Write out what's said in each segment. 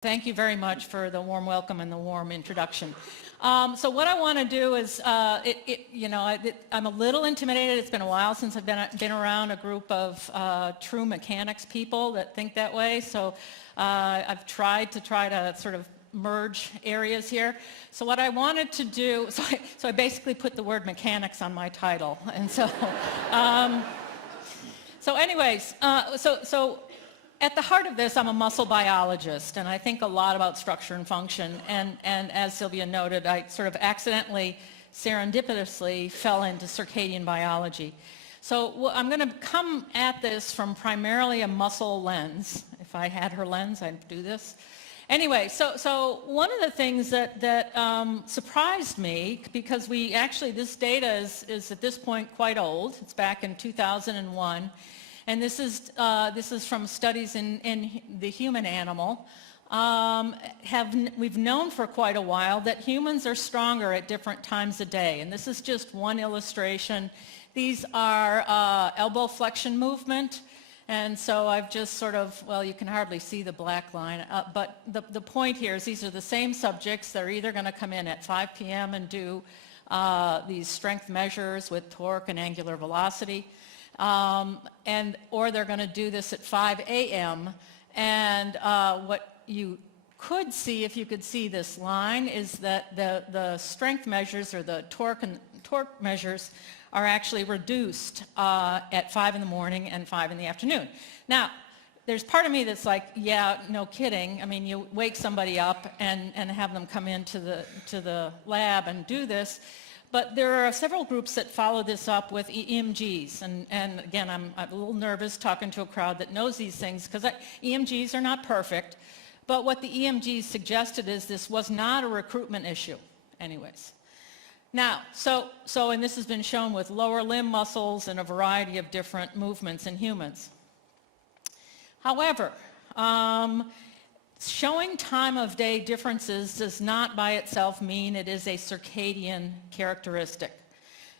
Thank you very much for the warm welcome and the warm introduction. So what I want to do is, I'm a little intimidated. It's been a while since I've been around a group of true mechanics people that think that way. So I've tried to sort of merge areas here. So what I wanted to do, so I basically put the word mechanics on my title, and so so at the heart of this, I'm a muscle biologist, and I think a lot about structure and function, and as Sylvia noted, I sort of accidentally, serendipitously fell into circadian biology. So I'm going to come at this from primarily a muscle lens. If I had her lens, I'd do this. Anyway, so one of the things that surprised me, because this data is at this point quite old. It's back in 2001. And this is from studies in the human animal. We've known for quite a while that humans are stronger at different times of day. And this is just one illustration. These are elbow flexion movement. And so I've just sort of, well, you can hardly see the black line. But the point here is these are the same subjects. They're either going to come in at 5 p.m. and do these strength measures with torque and angular velocity. Or they're going to do this at 5 a.m. And what you could see, if you could see this line, is that the strength measures or the torque measures are actually reduced at 5 in the morning and 5 in the afternoon. Now, there's part of me that's like, yeah, no kidding. I mean, you wake somebody up and have them come into the lab and do this. But there are several groups that follow this up with EMGs. And again, I'm a little nervous talking to a crowd that knows these things because EMGs are not perfect. But what the EMGs suggested is this was not a recruitment issue anyways. Now, and this has been shown with lower limb muscles and a variety of different movements in humans. However, showing time of day differences does not by itself mean it is a circadian characteristic.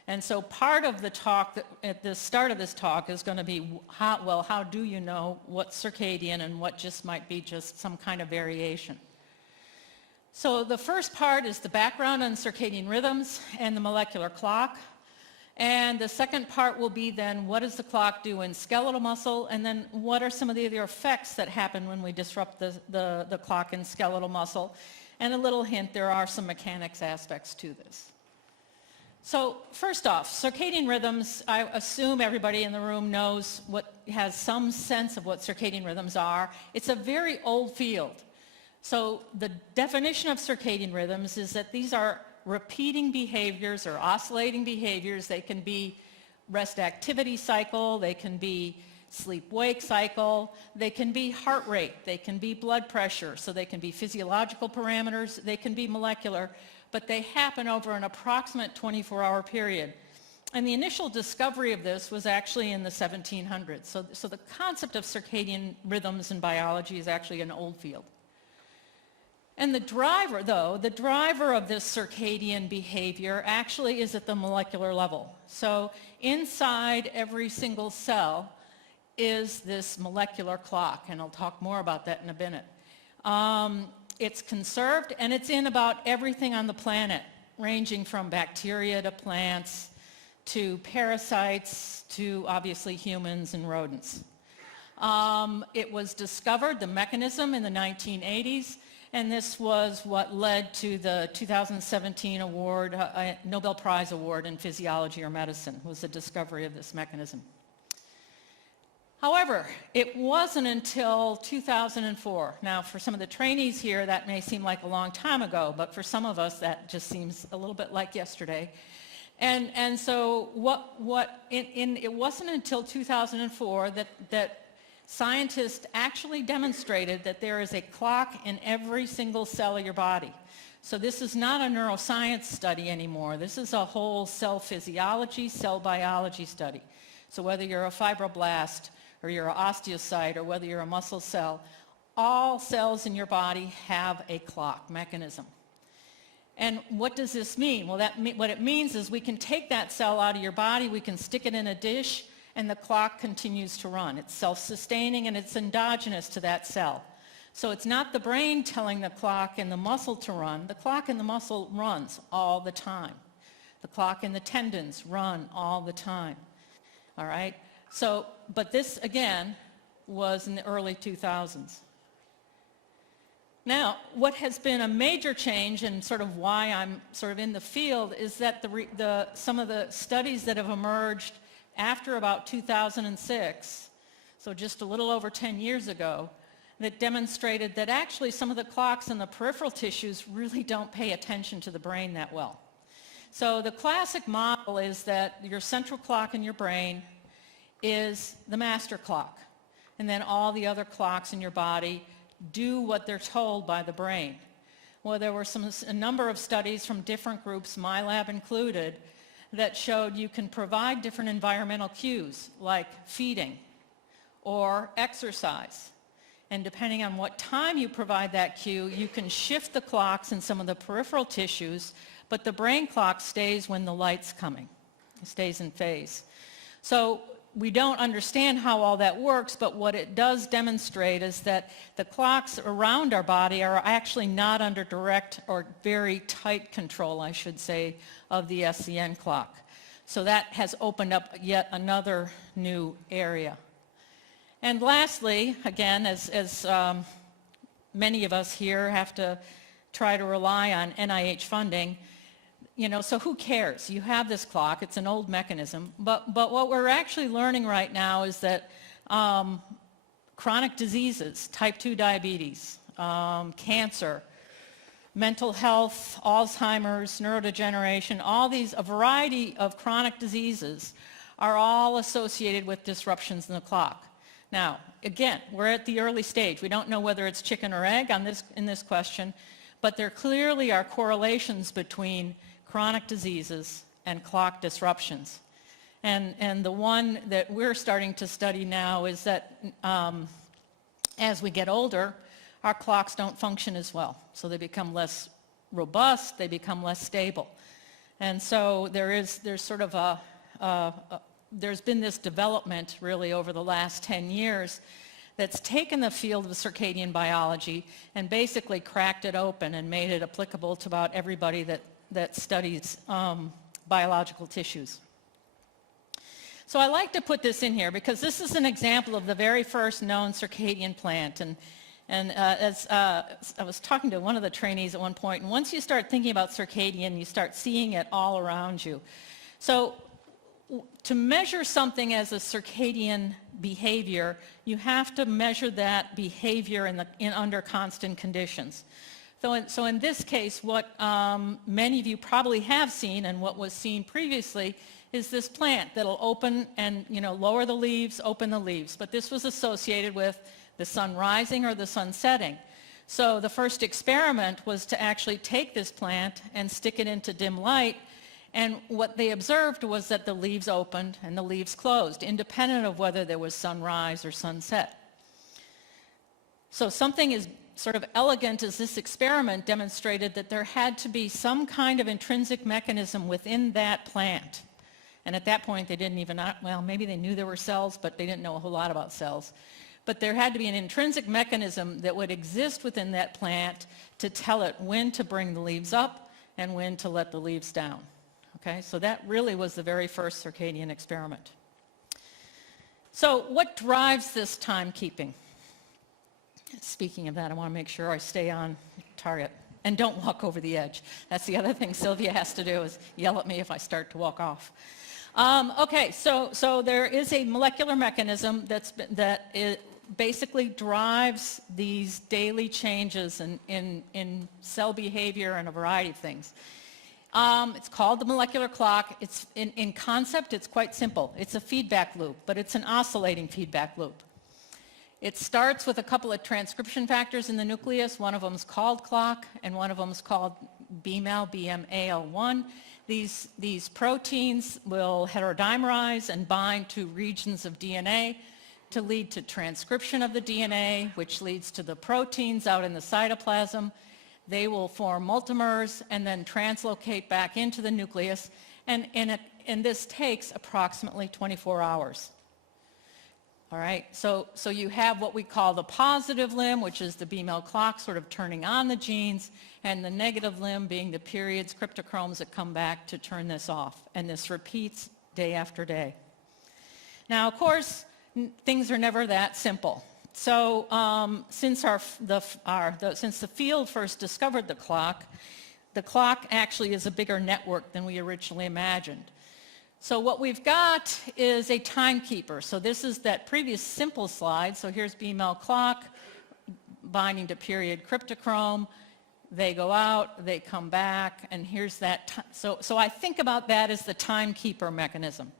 And so part of the talk, at the start of this talk, is going to be, how do you know what's circadian and what just might be just some kind of variation? So the first part is the background on circadian rhythms and the molecular clock. And the second part will be then, what does the clock do in skeletal muscle? And then what are some of the other effects that happen when we disrupt the clock in skeletal muscle? And a little hint, there are some mechanics aspects to this. So first off, circadian rhythms, I assume everybody in the room has some sense of what circadian rhythms are. It's a very old field. So the definition of circadian rhythms is that these are repeating behaviors or oscillating behaviors. They can be rest-activity cycle, they can be sleep-wake cycle, they can be heart rate, they can be blood pressure, so they can be physiological parameters, they can be molecular, but they happen over an approximate 24-hour period. And the initial discovery of this was actually in the 1700s. So the concept of circadian rhythms in biology is actually an old field. And the driver of this circadian behavior actually is at the molecular level. So inside every single cell is this molecular clock, and I'll talk more about that in a minute. It's conserved, and it's in about everything on the planet, ranging from bacteria to plants to parasites to obviously humans and rodents. It was discovered, the mechanism, in the 1980s. And this was what led to the 2017 award, Nobel Prize Award in Physiology or Medicine, was the discovery of this mechanism. However, it wasn't until 2004. Now, for some of the trainees here, that may seem like a long time ago, but for some of us, that just seems a little bit like yesterday. And so it wasn't until 2004 that scientists actually demonstrated that there is a clock in every single cell of your body. So this is not a neuroscience study anymore. This is a whole cell physiology, cell biology study. So whether you're a fibroblast or you're an osteocyte or whether you're a muscle cell, all cells in your body have a clock mechanism. And what does this mean? Well, what it means is we can take that cell out of your body, we can stick it in a dish, and the clock continues to run. It's self-sustaining and it's endogenous to that cell. So it's not the brain telling the clock and the muscle to run. The clock and the muscle runs all the time. The clock and the tendons run all the time. All right? So, but this, again, was in the early 2000s. Now, what has been a major change and sort of why I'm sort of in the field is that some of the studies that have emerged after about 2006, so just a little over 10 years ago, that demonstrated that actually some of the clocks in the peripheral tissues really don't pay attention to the brain that well. So the classic model is that your central clock in your brain is the master clock, and then all the other clocks in your body do what they're told by the brain. Well, there were a number of studies from different groups, my lab included, that showed you can provide different environmental cues like feeding or exercise. And depending on what time you provide that cue, you can shift the clocks in some of the peripheral tissues, but the brain clock stays when the light's coming. It stays in phase. So we don't understand how all that works, but what it does demonstrate is that the clocks around our body are actually not under direct or very tight control, I should say, of the SCN clock. So that has opened up yet another new area. And lastly, again, as many of us here have to try to rely on NIH funding, so who cares? You have this clock, it's an old mechanism, but what we're actually learning right now is that chronic diseases, type 2 diabetes, cancer, mental health, Alzheimer's, neurodegeneration, a variety of chronic diseases are all associated with disruptions in the clock. Now, again, we're at the early stage. We don't know whether it's chicken or egg in this question, but there clearly are correlations between chronic diseases and clock disruptions. And the one that we're starting to study now is that as we get older, our clocks don't function as well. So they become less robust, they become less stable. And so there's sort of there's been this development really over the last 10 years that's taken the field of circadian biology and basically cracked it open and made it applicable to about everybody that studies biological tissues. So I like to put this in here because this is an example of the very first known circadian plant. And as I was talking to one of the trainees at one point, and once you start thinking about circadian, you start seeing it all around you. So to measure something as a circadian behavior, you have to measure that behavior under constant conditions. So in this case, what many of you probably have seen and what was seen previously is this plant that'll open and lower the leaves, open the leaves. But this was associated with the sun rising or the sun setting. So the first experiment was to actually take this plant and stick it into dim light. And what they observed was that the leaves opened and the leaves closed, independent of whether there was sunrise or sunset. So something as sort of elegant as this experiment demonstrated that there had to be some kind of intrinsic mechanism within that plant. And at that point, they didn't even, well, maybe they knew there were cells, but they didn't know a whole lot about cells. But there had to be an intrinsic mechanism that would exist within that plant to tell it when to bring the leaves up and when to let the leaves down. Okay, so that really was the very first circadian experiment. So what drives this timekeeping? Speaking of that, I want to make sure I stay on target and don't walk over the edge. That's the other thing Sylvia has to do, is yell at me if I start to walk off. Okay, so there is a molecular mechanism that basically drives these daily changes in cell behavior and a variety of things. It's called the molecular clock. It's in concept, it's quite simple. It's a feedback loop, but it's an oscillating feedback loop. It starts with a couple of transcription factors in the nucleus. One of them is called clock, and one of them is called Bmal, Bmal1. These proteins will heterodimerize and bind to regions of DNA to lead to transcription of the DNA, which leads to the proteins out in the cytoplasm. They will form multimers and then translocate back into the nucleus, and this takes approximately 24 hours. All right, so you have what we call the positive limb, which is the Bmal clock sort of turning on the genes, and the negative limb being the periods, cryptochromes that come back to turn this off. And this repeats day after day. Now, of course, things are never that simple. So since the field first discovered the clock actually is a bigger network than we originally imagined. So what we've got is a timekeeper. So this is that previous simple slide. So here's Bmal clock binding to period cryptochrome. They go out, they come back, and here's that. So I think about that as the timekeeper mechanism.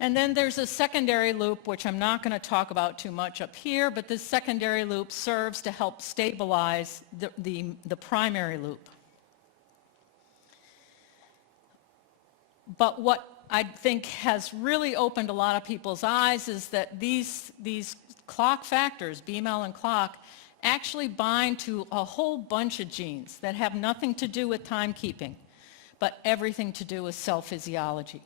And then there's a secondary loop, which I'm not going to talk about too much up here, but this secondary loop serves to help stabilize the primary loop. But what I think has really opened a lot of people's eyes is that these clock factors, Bmal and clock, actually bind to a whole bunch of genes that have nothing to do with timekeeping, but everything to do with cell physiology.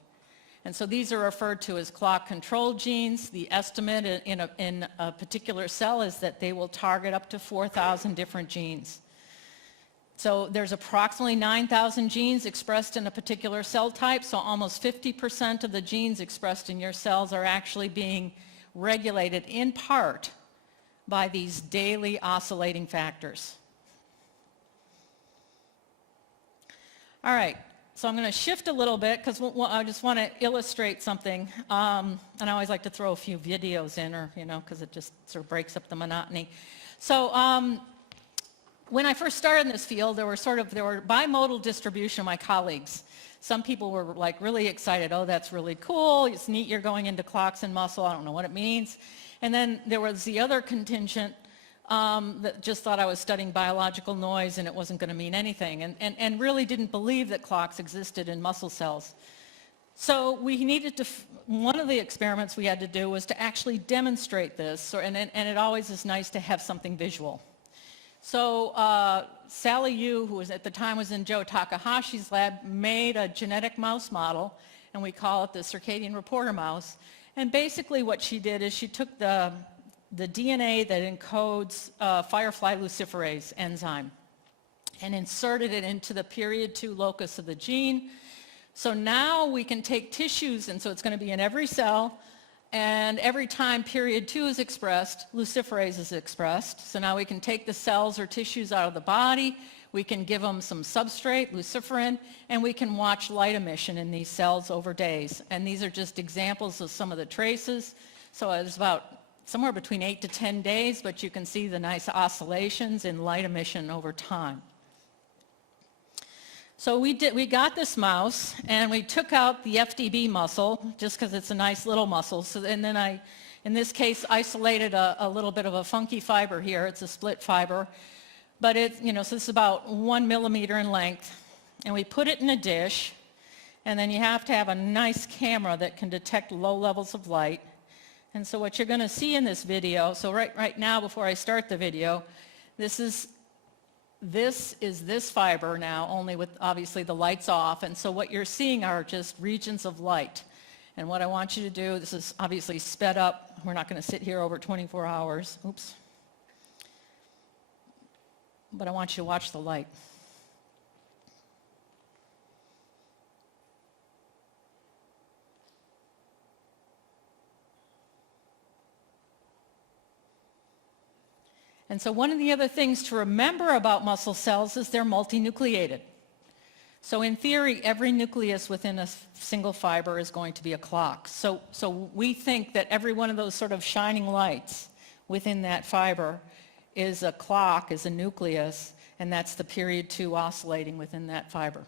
And so these are referred to as clock control genes. The estimate in a particular cell is that they will target up to 4,000 different genes. So there's approximately 9,000 genes expressed in a particular cell type, so almost 50% of the genes expressed in your cells are actually being regulated in part by these daily oscillating factors. All right, so I'm going to shift a little bit because I just want to illustrate something, and I always like to throw a few videos in, or because it just sort of breaks up the monotony. So when I first started in this field, there were bimodal distribution of my colleagues. Some people were like really excited. Oh, that's really cool. It's neat you're going into clocks and muscle. I don't know what it means. And then there was the other contingent that just thought I was studying biological noise and it wasn't going to mean anything, and really didn't believe that clocks existed in muscle cells. So we needed to, one of the experiments we had to do was to actually demonstrate this, and it always is nice to have something visual. So Sally Yu, who at the time was in Joe Takahashi's lab, made a genetic mouse model, and we call it the circadian reporter mouse. And basically what she did is she took the DNA that encodes firefly luciferase enzyme and inserted it into the period 2 locus of the gene. So now we can take tissues, and so it's going to be in every cell, and every time period 2 is expressed, luciferase is expressed. So now we can take the cells or tissues out of the body, we can give them some substrate, luciferin, and we can watch light emission in these cells over days. And these are just examples of some of the traces. So it's about somewhere between 8 to 10 days, but you can see the nice oscillations in light emission over time. So we got this mouse, and we took out the FDB muscle, just because it's a nice little muscle. So, and then I, in this case, isolated a little bit of a funky fiber here. It's a split fiber. But so this is about 1 millimeter in length. And we put it in a dish, and then you have to have a nice camera that can detect low levels of light. And so what you're going to see in this video, so right now before I start the video, this is this fiber now, only with obviously the lights off. And so what you're seeing are just regions of light. And what I want you to do, this is obviously sped up. We're not going to sit here over 24 hours. Oops. But I want you to watch the light. And so one of the other things to remember about muscle cells is they're multinucleated. So in theory, every nucleus within a single fiber is going to be a clock. So we think that every one of those sort of shining lights within that fiber is a clock, is a nucleus, and that's the period 2 oscillating within that fiber.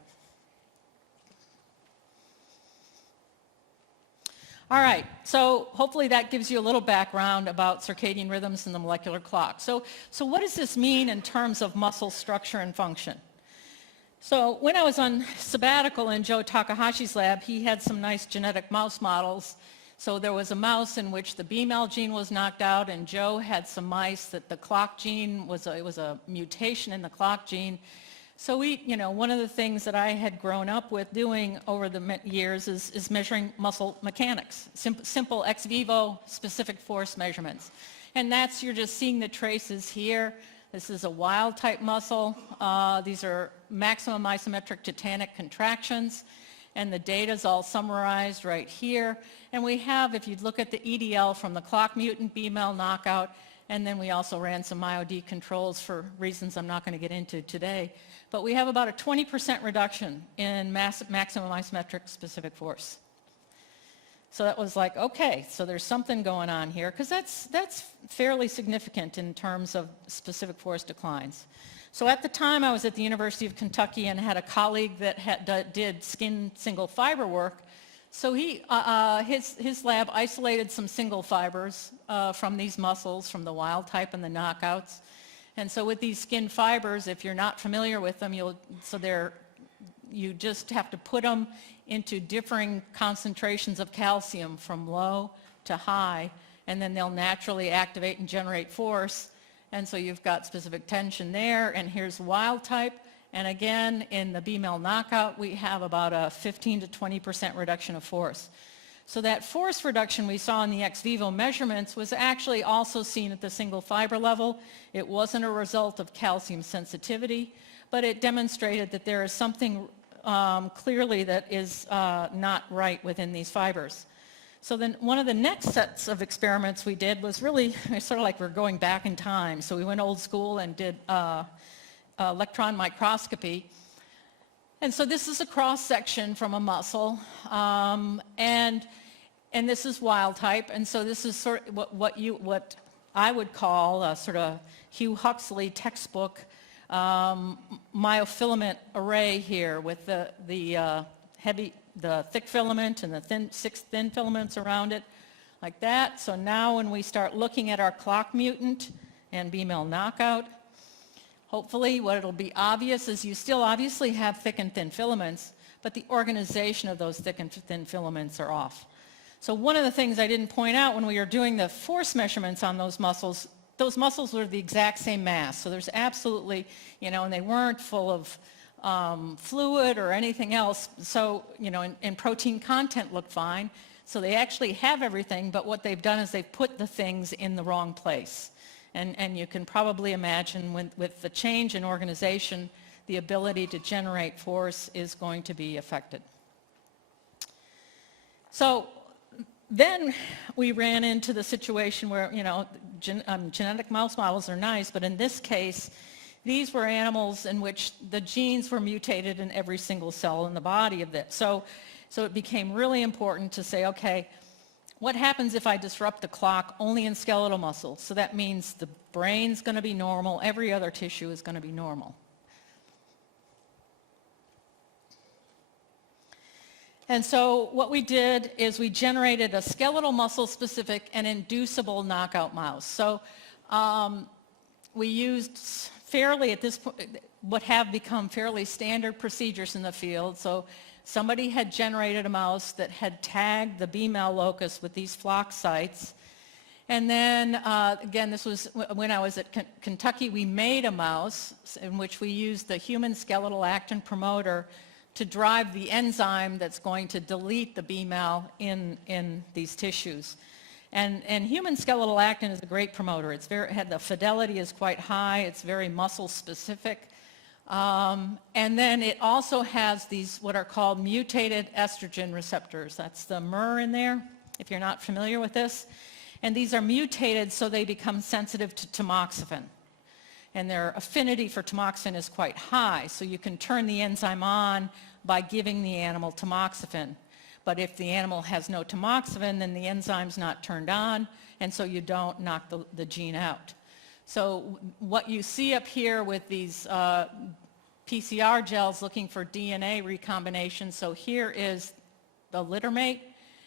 All right, so hopefully that gives you a little background about circadian rhythms and the molecular clock. So what does this mean in terms of muscle structure and function? So when I was on sabbatical in Joe Takahashi's lab, he had some nice genetic mouse models. So there was a mouse in which the Bmal gene was knocked out, and Joe had some mice that the clock gene was a mutation in the clock gene. So one of the things that I had grown up with doing over the years is measuring muscle mechanics, simple ex vivo specific force measurements. And you're just seeing the traces here. This is a wild type muscle. These are maximum isometric titanic contractions. And the data is all summarized right here. And we have, if you look at the EDL from the clock mutant Bmal knockout, and then we also ran some MyoD controls for reasons I'm not going to get into today. But we have about a 20% reduction in maximum isometric specific force. So that was like, okay, so there's something going on here, because that's fairly significant in terms of specific force declines. So at the time I was at the University of Kentucky and had a colleague that did skin single fiber work. So his lab isolated some single fibers from these muscles, from the wild type and the knockouts. And so with these skin fibers, if you're not familiar with them, you just have to put them into differing concentrations of calcium from low to high, and then they'll naturally activate and generate force. And so you've got specific tension there, and here's wild type. And again, in the Bmal knockout, we have about a 15 to 20% reduction of force. So that force reduction we saw in the ex vivo measurements was actually also seen at the single fiber level. It wasn't a result of calcium sensitivity, but it demonstrated that there is something clearly that is not right within these fibers. So then one of the next sets of experiments we did was really sort of like we're going back in time. So we went old school and did electron microscopy. And so this is a cross section from a muscle, and this is wild type. And so this is sort of what I would call a sort of Hugh Huxley textbook myofilament array here, with the thick filament and the six thin filaments around it, like that. So now when we start looking at our clock mutant and Bmal knockout, hopefully what it'll be obvious is you still obviously have thick and thin filaments, but the organization of those thick and thin filaments are off. So one of the things I didn't point out when we were doing the force measurements on those muscles were the exact same mass. So there's absolutely, and they weren't full of fluid or anything else. So, and protein content looked fine. So they actually have everything, but what they've done is they've put the things in the wrong place. And you can probably imagine with the change in organization, the ability to generate force is going to be affected. So then we ran into the situation where, genetic mouse models are nice, but in this case, these were animals in which the genes were mutated in every single cell in the body of it. So it became really important to say, okay, what happens if I disrupt the clock only in skeletal muscles? So that means the brain's going to be normal, every other tissue is going to be normal. And so what we did is we generated a skeletal muscle specific and inducible knockout mouse. So we used fairly, at this point, what have become fairly standard procedures in the field. So somebody had generated a mouse that had tagged the Bmal locus with these flock sites. And then, again, this was when I was at Kentucky, we made a mouse in which we used the human skeletal actin promoter to drive the enzyme that's going to delete the Bmal in these tissues. And human skeletal actin is a great promoter. The fidelity is quite high. It's very muscle specific. And then it also has these what are called mutated estrogen receptors. That's the mR in there, if you're not familiar with this. And these are mutated so they become sensitive to tamoxifen. And their affinity for tamoxifen is quite high, so you can turn the enzyme on by giving the animal tamoxifen. But if the animal has no tamoxifen, then the enzyme's not turned on, and so you don't knock the gene out. So what you see up here with these PCR gels looking for DNA recombination, so here is the littermate,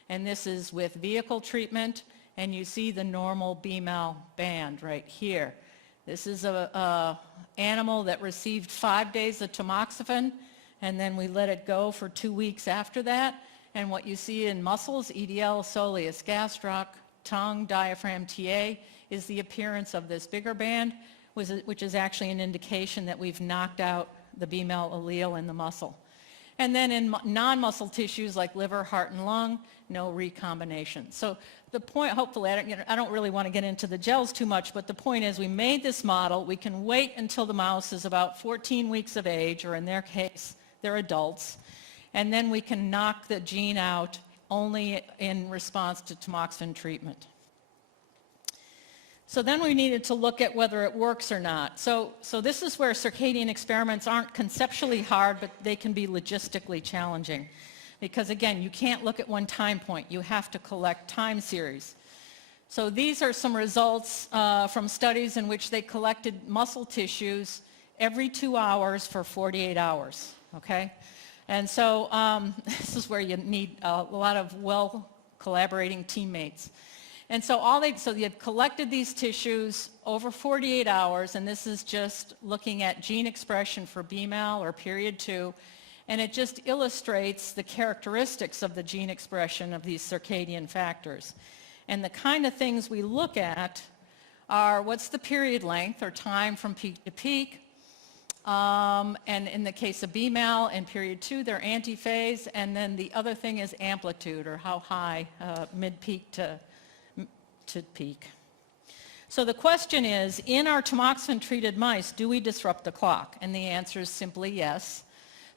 and this is with vehicle treatment, and you see the normal Bmal band right here. This is an animal that received 5 days of tamoxifen, and then we let it go for 2 weeks after that. And what you see in muscles, EDL, soleus, gastroc, tongue, diaphragm, TA, is the appearance of this bigger band, which is actually an indication that we've knocked out the Bmal allele in the muscle. And then in non-muscle tissues like liver, heart, and lung, no recombination. So the point, hopefully, I don't really want to get into the gels too much, but the point is we made this model. We can wait until the mouse is about 14 weeks of age, or in their case, they're adults, and then we can knock the gene out only in response to tamoxifen treatment. So then we needed to look at whether it works or not. So this is where circadian experiments aren't conceptually hard, but they can be logistically challenging. Because again, you can't look at one time point. You have to collect time series. So these are some results from studies in which they collected muscle tissues every 2 hours for 48 hours, okay? And so this is where you need a lot of well-collaborating teammates. And so so you had collected these tissues over 48 hours, and this is just looking at gene expression for Bmal or period 2, and it just illustrates the characteristics of the gene expression of these circadian factors. And the kind of things we look at are what's the period length or time from peak to peak, and in the case of Bmal and period 2, they're antiphase, and then the other thing is amplitude, or how high mid-peak to peak. So the question is, in our tamoxifen-treated mice, do we disrupt the clock? And the answer is simply yes.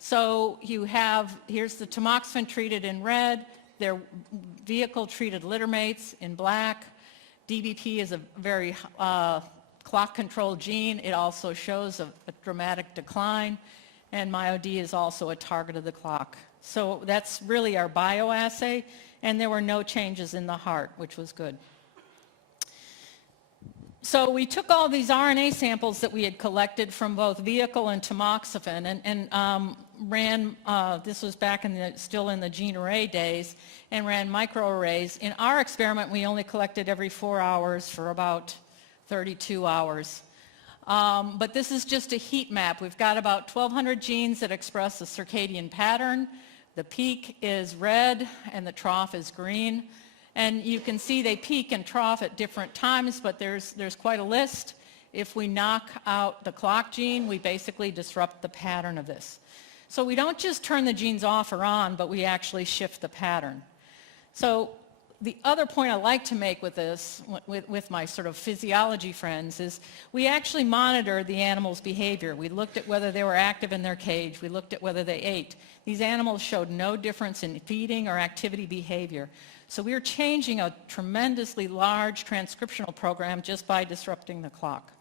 So here's the tamoxifen-treated in red, their vehicle-treated littermates in black. DBP is a very clock-controlled gene. It also shows a dramatic decline, and MyoD is also a target of the clock. So that's really our bioassay, and there were no changes in the heart, which was good. So we took all these RNA samples that we had collected from both vehicle and tamoxifen and ran, this was back still in the gene array days, and ran microarrays. In our experiment, we only collected every 4 hours for about 32 hours. But this is just a heat map. We've got about 1,200 genes that express a circadian pattern. The peak is red and the trough is green. And you can see they peak and trough at different times, but there's quite a list. If we knock out the clock gene, we basically disrupt the pattern of this. So we don't just turn the genes off or on, but we actually shift the pattern. So the other point I like to make with this, with my sort of physiology friends, is we actually monitor the animals' behavior. We looked at whether they were active in their cage. We looked at whether they ate. These animals showed no difference in feeding or activity behavior. So we are changing a tremendously large transcriptional program just by disrupting the clock.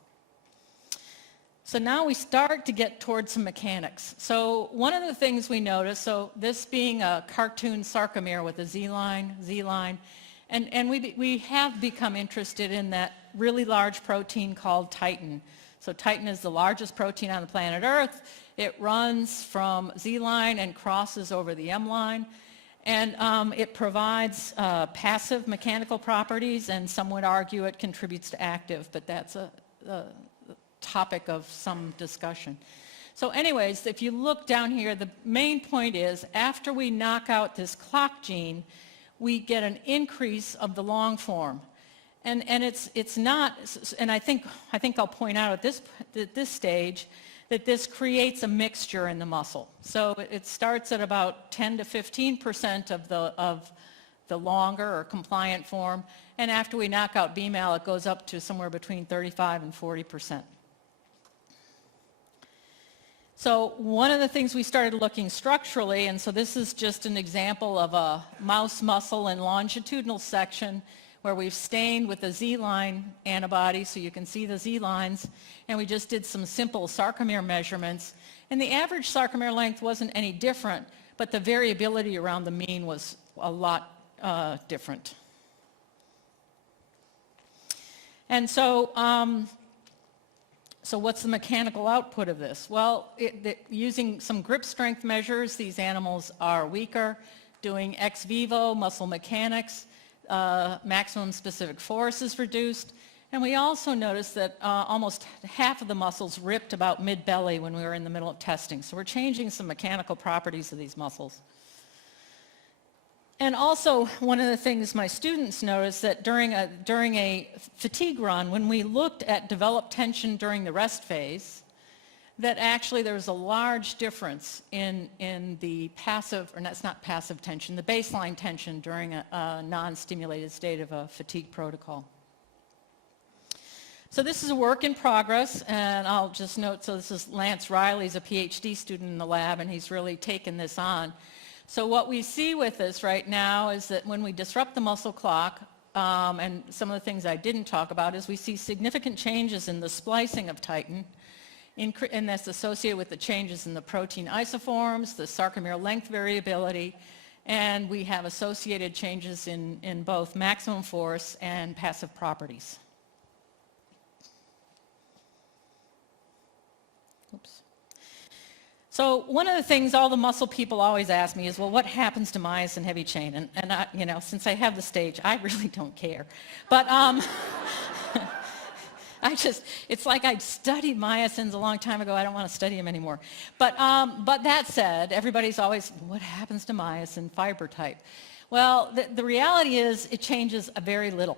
So now we start to get towards some mechanics. So one of the things we noticed, so this being a cartoon sarcomere with a Z line, and we have become interested in that really large protein called Titin. So Titin is the largest protein on the planet Earth. It runs from Z line and crosses over the M line. And it provides passive mechanical properties, and some would argue it contributes to active, but that's a topic of some discussion. So anyways, if you look down here, the main point is after we knock out this clock gene, we get an increase of the long form. And it's not, and I think I'll point out at this stage that this creates a mixture in the muscle. So it starts at about 10 to 15% of the longer or compliant form, and after we knock out Bmal, it goes up to somewhere between 35 and 40%. So one of the things we started looking structurally, and so this is just an example of a mouse muscle in longitudinal section where we've stained with the Z-line antibody, so you can see the Z-lines, and we just did some simple sarcomere measurements. And the average sarcomere length wasn't any different, but the variability around the mean was a lot different. And so, so what's the mechanical output of this? Well, using some grip strength measures, these animals are weaker. Doing ex vivo muscle mechanics, maximum specific force is reduced. And we also noticed that almost half of the muscles ripped about mid-belly when we were in the middle of testing. So we're changing some mechanical properties of these muscles. And also, one of the things my students noticed that during a fatigue run, when we looked at developed tension during the rest phase, that actually there's a large difference in the passive, or that's not passive tension, the baseline tension during a non-stimulated state of a fatigue protocol. So this is a work in progress, and I'll just note, so this is Lance Riley's a PhD student in the lab, and he's really taken this on. So what we see with this right now is that when we disrupt the muscle clock, and some of the things I didn't talk about, is we see significant changes in the splicing of titin, and that's associated with the changes in the protein isoforms, the sarcomere length variability, and we have associated changes in both maximum force and passive properties. Oops. So one of the things all the muscle people always ask me is, well, what happens to myosin heavy chain? And I, you know, since I have the stage, I really don't care. But it's like I'd studied myosins a long time ago. I don't want to study them anymore. But that said, everybody's always, what happens to myosin fiber type? Well, the reality is it changes very little.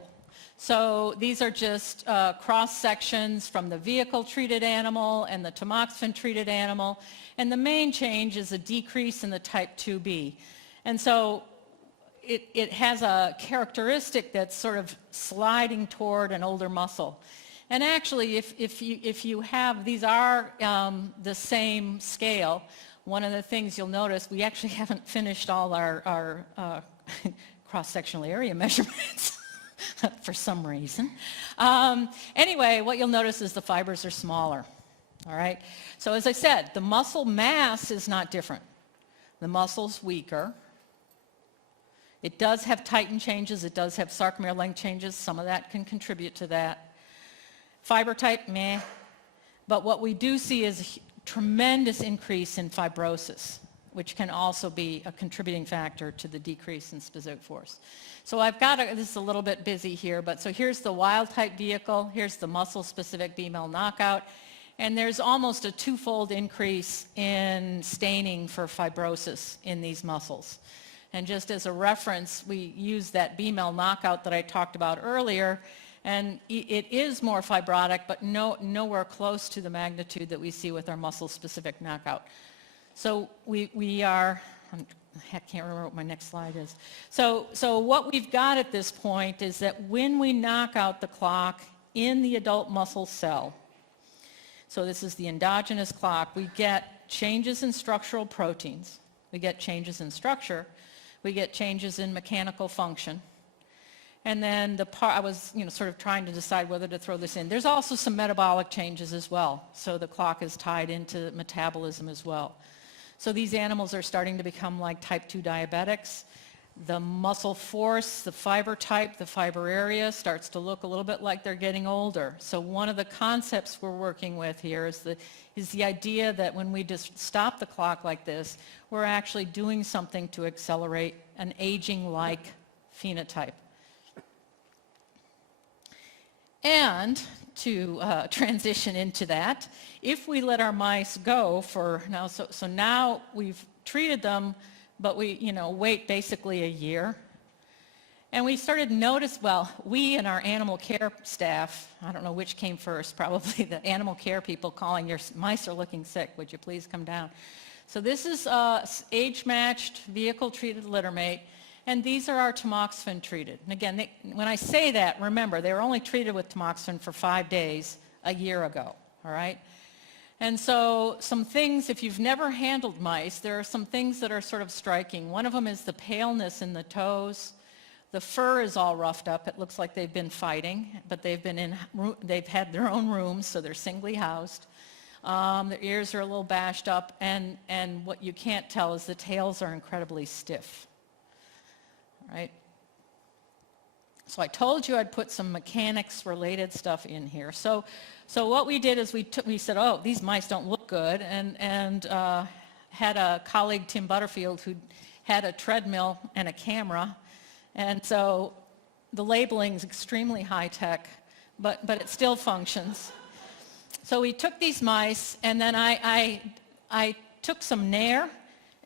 So these are just cross sections from the vehicle-treated animal and the tamoxifen-treated animal. And the main change is a decrease in the type 2B. And so it has a characteristic that's sort of sliding toward an older muscle. And actually, if you have, these are the same scale, one of the things you'll notice, we actually haven't finished all our cross-sectional area measurements for some reason. Anyway, what you'll notice is the fibers are smaller, all right? So as I said, the muscle mass is not different. The muscle's weaker. It does have titin changes. It does have sarcomere length changes. Some of that can contribute to that. Fiber type, meh. But what we do see is a tremendous increase in fibrosis, which can also be a contributing factor to the decrease in specific force. So I've got, this is a little bit busy here, but so here's the wild type vehicle, here's the muscle-specific Bmal knockout, and there's almost a twofold increase in staining for fibrosis in these muscles. And just as a reference, we use that Bmal knockout that I talked about earlier, and it is more fibrotic, but nowhere close to the magnitude that we see with our muscle-specific knockout. So we are, I can't remember what my next slide is. So what we've got at this point is that when we knock out the clock in the adult muscle cell, so this is the endogenous clock, we get changes in structural proteins, we get changes in structure, we get changes in mechanical function. And then I was sort of trying to decide whether to throw this in. There's also some metabolic changes as well. So the clock is tied into metabolism as well. So these animals are starting to become like type 2 diabetics. The muscle force, the fiber type, the fiber area starts to look a little bit like they're getting older. So one of the concepts we're working with here is the idea that when we just stop the clock like this, we're actually doing something to accelerate an aging-like phenotype. And to transition into that, if we let our mice go for now, so now we've treated them, but we wait basically a year, and we started to notice, well, we and our animal care staff, I don't know which came first, probably the animal care people calling, your mice are looking sick, would you please come down? So this is age-matched, vehicle-treated littermate. And these are our tamoxifen treated. And again, when I say that, remember, they were only treated with tamoxifen for 5 days a year ago, all right? And so some things, if you've never handled mice, there are some things that are sort of striking. One of them is the paleness in the toes. The fur is all roughed up. It looks like they've been fighting, but they've had their own rooms, so they're singly housed. Their ears are a little bashed up, and what you can't tell is the tails are incredibly stiff. Right? So I told you I'd put some mechanics-related stuff in here. So what we did is we said, oh, these mice don't look good, and had a colleague, Tim Butterfield, who had a treadmill and a camera, and so the labeling is extremely high-tech, but it still functions. So we took these mice, and then I took some Nair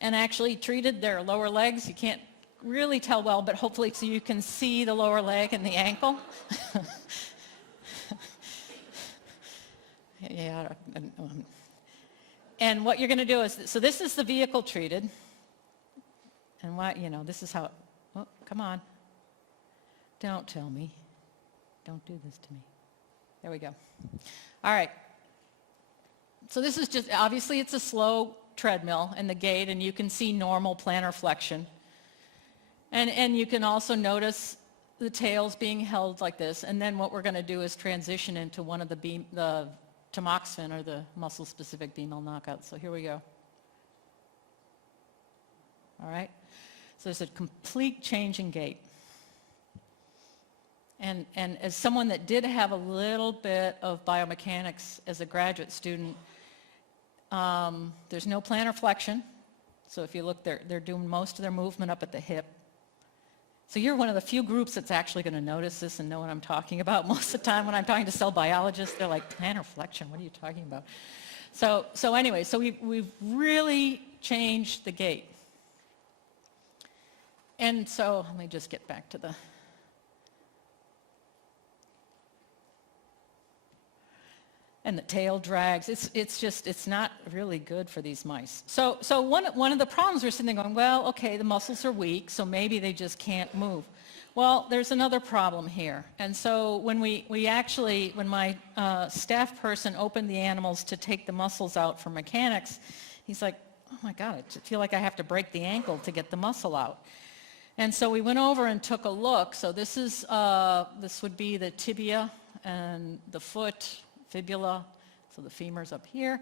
and actually treated their lower legs. You can't really tell well, but hopefully so you can see the lower leg and the ankle. Yeah, and what you're going to do is, so this is the vehicle treated, and what, this is how, oh, come on, don't tell me, don't do this to me. There we go. All right. So this is just, obviously it's a slow treadmill in the gait, and you can see normal plantar flexion. And you can also notice the tails being held like this, and then what we're going to do is transition into one of the tamoxifen, or the muscle-specific Bmal knockout. So here we go. All right? So there's a complete change in gait. And as someone that did have a little bit of biomechanics as a graduate student, there's no plantar flexion. So if you look, they're doing most of their movement up at the hip. So you're one of the few groups that's actually going to notice this and know what I'm talking about. Most of the time when I'm talking to cell biologists, they're like, plantar flexion, what are you talking about? So anyway, so we've really changed the gait. And so let me just get back to the... And the tail drags. It's not really good for these mice. So one of the problems, we're sitting there going, well, okay, the muscles are weak, so maybe they just can't move. Well, there's another problem here. And so when when my staff person opened the animals to take the muscles out for mechanics, he's like, oh my God, I feel like I have to break the ankle to get the muscle out. And so we went over and took a look. So this would be the tibia and the foot, fibula, so the femur's up here.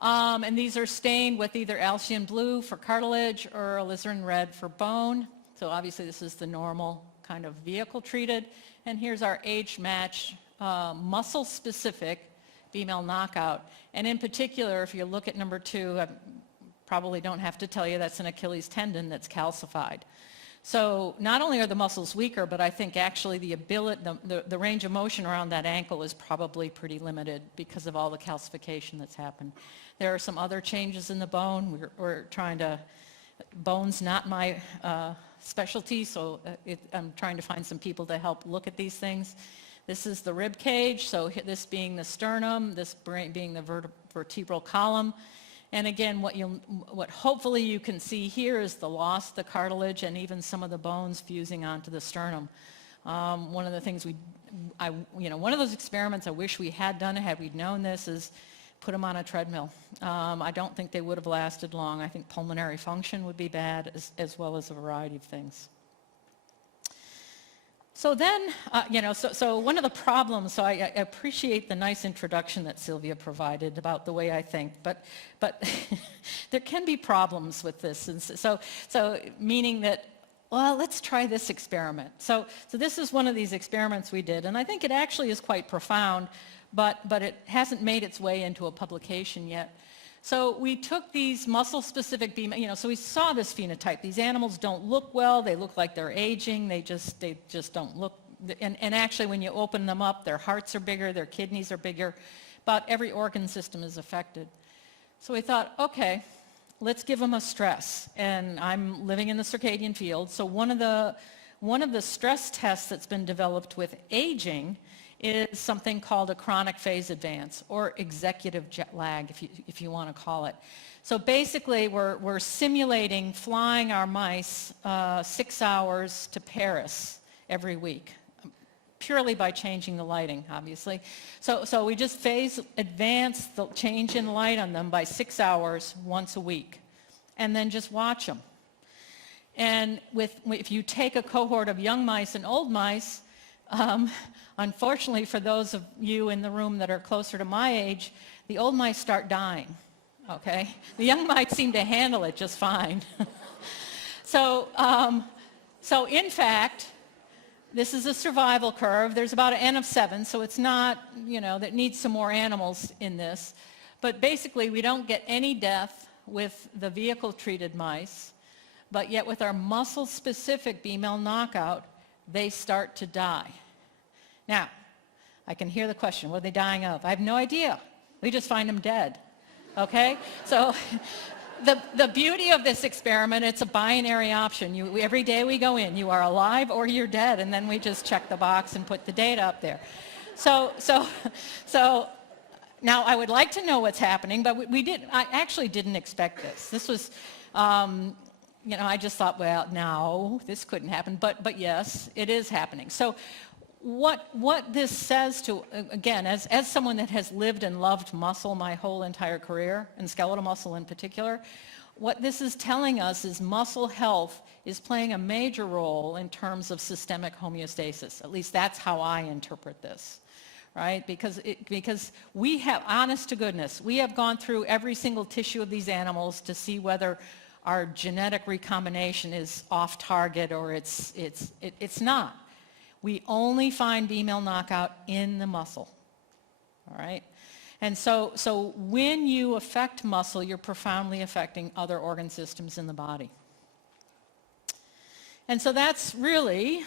And these are stained with either Alcian blue for cartilage or alizarin red for bone. So obviously this is the normal kind of vehicle treated. And here's our age-matched, muscle-specific Bmal knockout. And in particular, if you look at number 2, I probably don't have to tell you that's an Achilles tendon that's calcified. So not only are the muscles weaker, but I think actually the range of motion around that ankle is probably pretty limited because of all the calcification that's happened. There are some other changes in the bone. We're trying to, bone's not my specialty, so I'm trying to find some people to help look at these things. This is the rib cage, so this being the sternum, this being the vertebral column. And again, what hopefully you can see here is the loss of the cartilage and even some of the bones fusing onto the sternum. One of the things one of those experiments I wish we had done had we known this is put them on a treadmill. I don't think they would have lasted long. I think pulmonary function would be bad as well as a variety of things. So then, so one of the problems, so I appreciate the nice introduction that Sylvia provided about the way I think, but there can be problems with this. And so meaning that, well, let's try this experiment. So this is one of these experiments we did, and I think it actually is quite profound, but it hasn't made its way into a publication yet. So we took these muscle-specific so we saw this phenotype. These animals don't look well. They look like they're aging. They just don't look. And actually, when you open them up, their hearts are bigger, their kidneys are bigger. About every organ system is affected. So we thought, okay, let's give them a stress. And I'm living in the circadian field. So one of the stress tests that's been developed with aging is something called a chronic phase advance, or executive jet lag, if you want to call it. So basically, we're simulating flying our mice 6 hours to Paris every week, purely by changing the lighting, obviously. So we just phase advance the change in light on them by 6 hours once a week, and then just watch them. And if you take a cohort of young mice and old mice, unfortunately, for those of you in the room that are closer to my age, the old mice start dying, okay? The young mice seem to handle it just fine. So in fact, this is a survival curve. There's about an N of 7, so it's not, that needs some more animals in this. But basically, we don't get any death with the vehicle-treated mice, but yet with our muscle-specific Bmal knockout, they start to die. Now, I can hear the question, what are they dying of? I have no idea. We just find them dead, okay? So the beauty of this experiment, it's a binary option. Every day we go in, you are alive or you're dead, and then we just check the box and put the data up there. So Now, I would like to know what's happening, but I actually didn't expect this. This was, I just thought, well, no, this couldn't happen. But yes, it is happening. So what this says to, again, as someone that has lived and loved muscle my whole entire career, and skeletal muscle in particular, what this is telling us is muscle health is playing a major role in terms of systemic homeostasis. At least that's how I interpret this, right? Because we have, honest to goodness, we have gone through every single tissue of these animals to see whether our genetic recombination is off target or it's not. We only find Bmal knockout in the muscle, all right? And so when you affect muscle, you're profoundly affecting other organ systems in the body. And so that's really,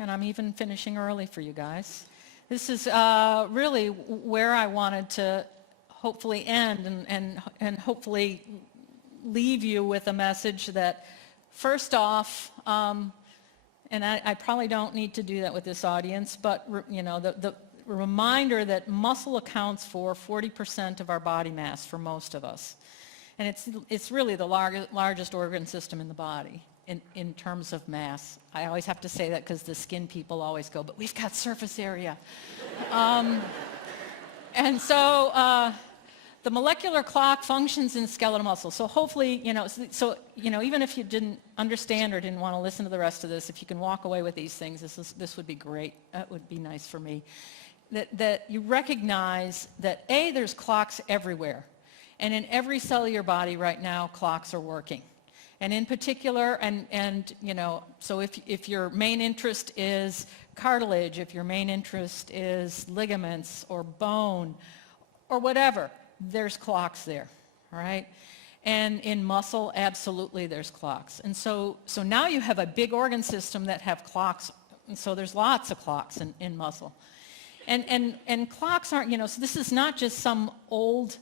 and I'm even finishing early for you guys, this is really where I wanted to hopefully end and hopefully leave you with a message that, first off, and I probably don't need to do that with this audience, but the reminder that muscle accounts for 40% of our body mass for most of us. And it's really the largest organ system in the body in terms of mass. I always have to say that because the skin people always go, but we've got surface area. And so the molecular clock functions in skeletal muscle. So hopefully, even if you didn't understand or didn't want to listen to the rest of this, if you can walk away with these things, this would be great. That would be nice for me. That you recognize that, A, there's clocks everywhere. And in every cell of your body right now, clocks are working. And in particular, so if your main interest is cartilage, if your main interest is ligaments or bone or whatever, there's clocks there, all right? And in muscle, absolutely there's clocks. And so now you have a big organ system that have clocks, and so there's lots of clocks in muscle. And clocks aren't, so this is not just some old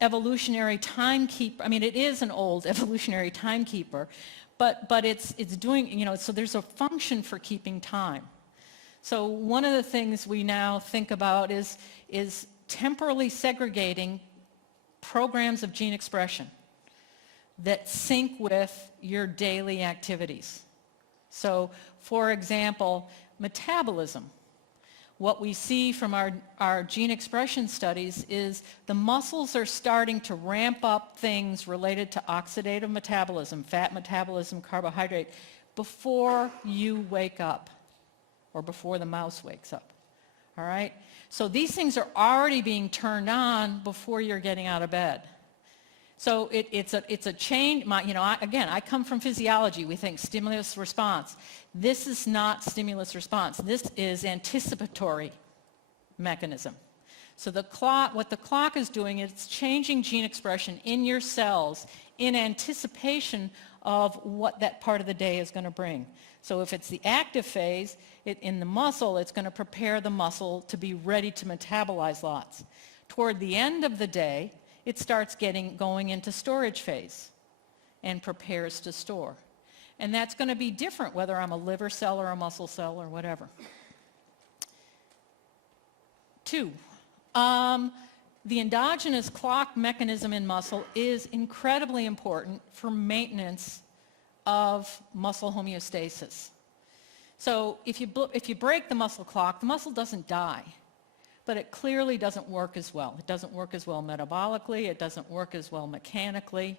evolutionary timekeeper. I mean, it is an old evolutionary timekeeper, but it's doing, so there's a function for keeping time. So one of the things we now think about is temporally segregating programs of gene expression that sync with your daily activities. So, for example, metabolism. What we see from our gene expression studies is the muscles are starting to ramp up things related to oxidative metabolism, fat metabolism, carbohydrate, before you wake up or before the mouse wakes up, all right? So these things are already being turned on before you're getting out of bed. So it's a change. I come from physiology. We think stimulus response. This is not stimulus response. This is anticipatory mechanism. So what the clock is doing is it's changing gene expression in your cells in anticipation of what that part of the day is going to bring. So if it's the active phase, in the muscle, it's going to prepare the muscle to be ready to metabolize lots. Toward the end of the day, it starts going into storage phase and prepares to store. And that's going to be different whether I'm a liver cell or a muscle cell or whatever. 2, the endogenous clock mechanism in muscle is incredibly important for maintenance of muscle homeostasis. So if you break the muscle clock, the muscle doesn't die, but it clearly doesn't work as well. It doesn't work as well metabolically. It doesn't work as well mechanically.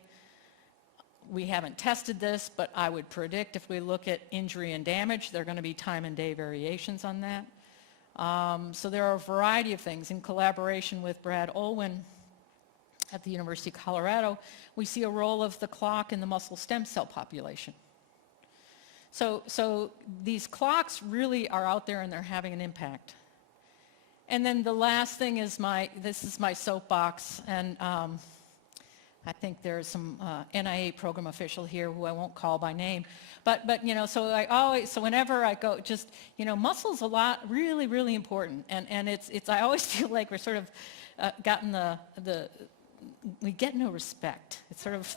We haven't tested this, but I would predict if we look at injury and damage, there are going to be time and day variations on that. So there are a variety of things. In collaboration with Brad Olwin at the University of Colorado, we see a role of the clock in the muscle stem cell population. So these clocks really are out there and they're having an impact. And then the last thing is this is my soapbox, and I think there's some NIA program official here who I won't call by name, but so whenever I go, muscle's really, really important, and I always feel like we're sort of gotten we get no respect. It's sort of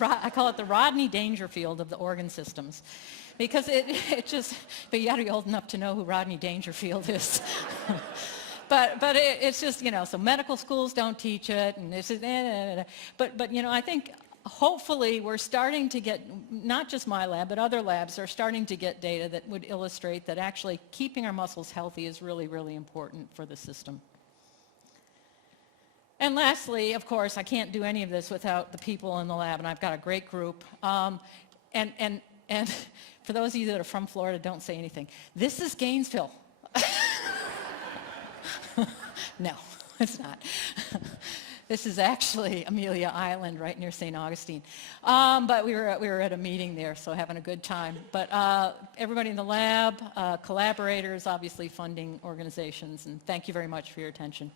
I call it the Rodney Dangerfield of the organ systems, because but you got to be old enough to know who Rodney Dangerfield is. but it's just, so medical schools don't teach it, and it's just, but I think hopefully we're starting to get, not just my lab, but other labs are starting to get data that would illustrate that actually keeping our muscles healthy is really, really important for the system. And lastly, of course, I can't do any of this without the people in the lab, and I've got a great group. And for those of you that are from Florida, don't say anything. This is Gainesville. No, it's not. This is actually Amelia Island, right near St. Augustine. But we were at a meeting there, so having a good time. But everybody in the lab, collaborators, obviously funding organizations, and thank you very much for your attention.